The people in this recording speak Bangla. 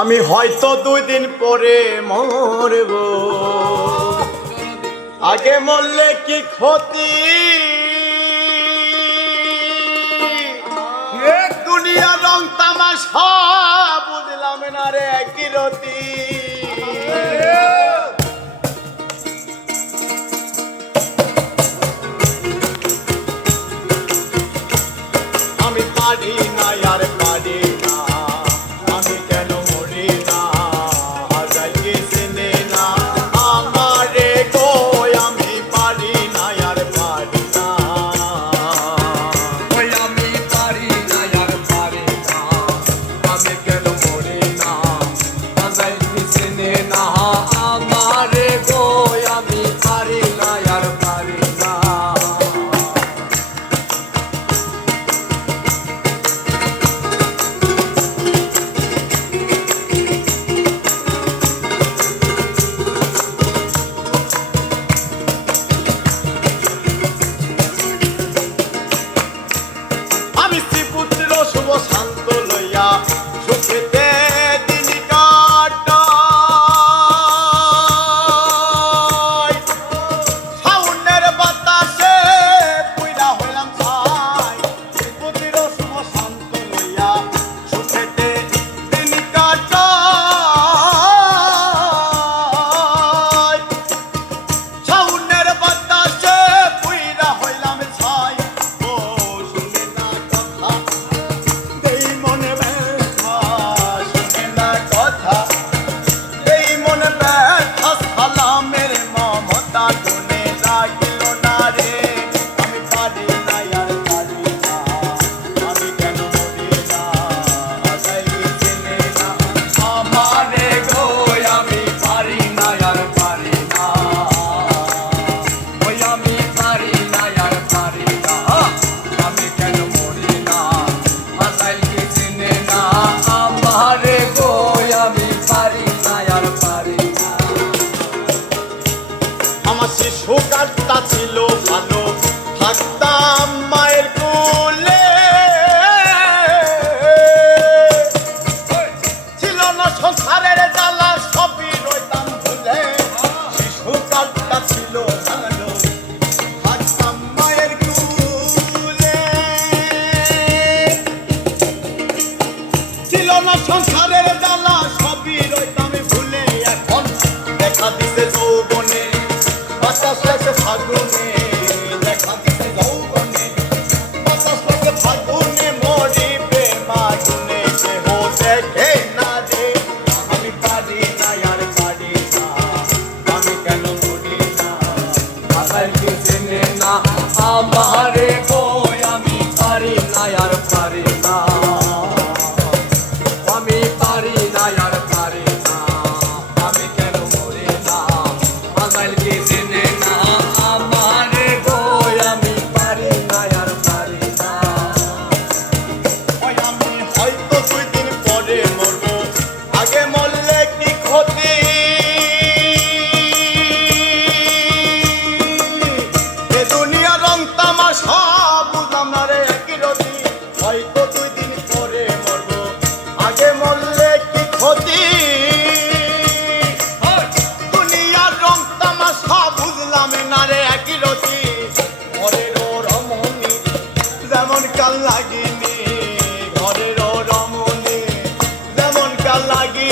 আমি হয়তো 2 দিন পরে মরব, আগে মরলে কি ক্ষতি? দুনিয়া রং তামাশা বুঝলাম না রে কি রতি। আমি পারি না আর পারি না, আমি কেন মরি না, আজাইকে চেনে না আমারে গো। আমি পারি না আর পারি না, ওই আমি পারি না আর পারি না, আমি কেন মরি না, আজাই পিছনে না আমারে গো। আমি পারি না আর পারি না। আমি শ্রীপুত্র শুভ শান্ত লইয়া সুখেতে দিন কাটাই। সাউনের বাতাসে পুইরা হইলাম ছাই। শ্রীপুত্র শুভ শান্ত লইয়া সুখেতে দিন কাটাই। সাউনের বাতাসে পুইরা হইলাম ছাই। ও শুনে না কথা এই মনে ব্যথা, শুনে না কথা এই মনে ব্যথা। সালামের মমতা গুনে লাগিল না রে। আমি পারি না আর পারি না, আমি কেন মরি না, আজাই চেনে না আমারে গো। আমি পারি না আর পারি না, ওই আমি পারি না আর পারি না, আমি কেন মরি না, আজাই চিনে না আমারে গো। আমি পারি না আর পারি না। আমার শিশুকালটা ছিল ভালো, থাকতাম মায়ের কোলে। ছিল না সংসারের জ্বালা, সবই রইতাম ভুলে। শিশুকালটা ছিল ভালো, থাকতাম মায়ের কোলে। ছিল না সংসারের জ্বালা, সবই রইতাম ভুলে। এখন দেখা দিছে যৌবনে, বাতাস লাগে ফাগুনে। দেখা দিছে যৌবনে, বাতাস লাগে ফাগুনে। মরিবে মাগুনে, কেহ দেখে না রে। আমি পারি না আর পারি না, আমি কেন মরি না, আজাই চিনে না আমারে গো। আমি পারি না আর পারি না, আমি পারি না আর পারি না, আমি কেন মরি না, আজাই চিনে না আমারে গো। আমি পারি না আর পারি না। ওই আমি হয়তো 2 দিন পরে মরব, আগে মরলে কি ক্ষতি? এ দুনিয়া রং তামাশা বুঝলাম না রে কি রতি। হয়তো 2 দিন পরে মরব, আগে মরলে কি ক্ষতি? দুনিয়ার রং তামাশা বুঝলাম না রে কি রতি। ঘরের রমণী যেমন কাল লাগিনি, ঘরের রমণী যেমন কাল লাগি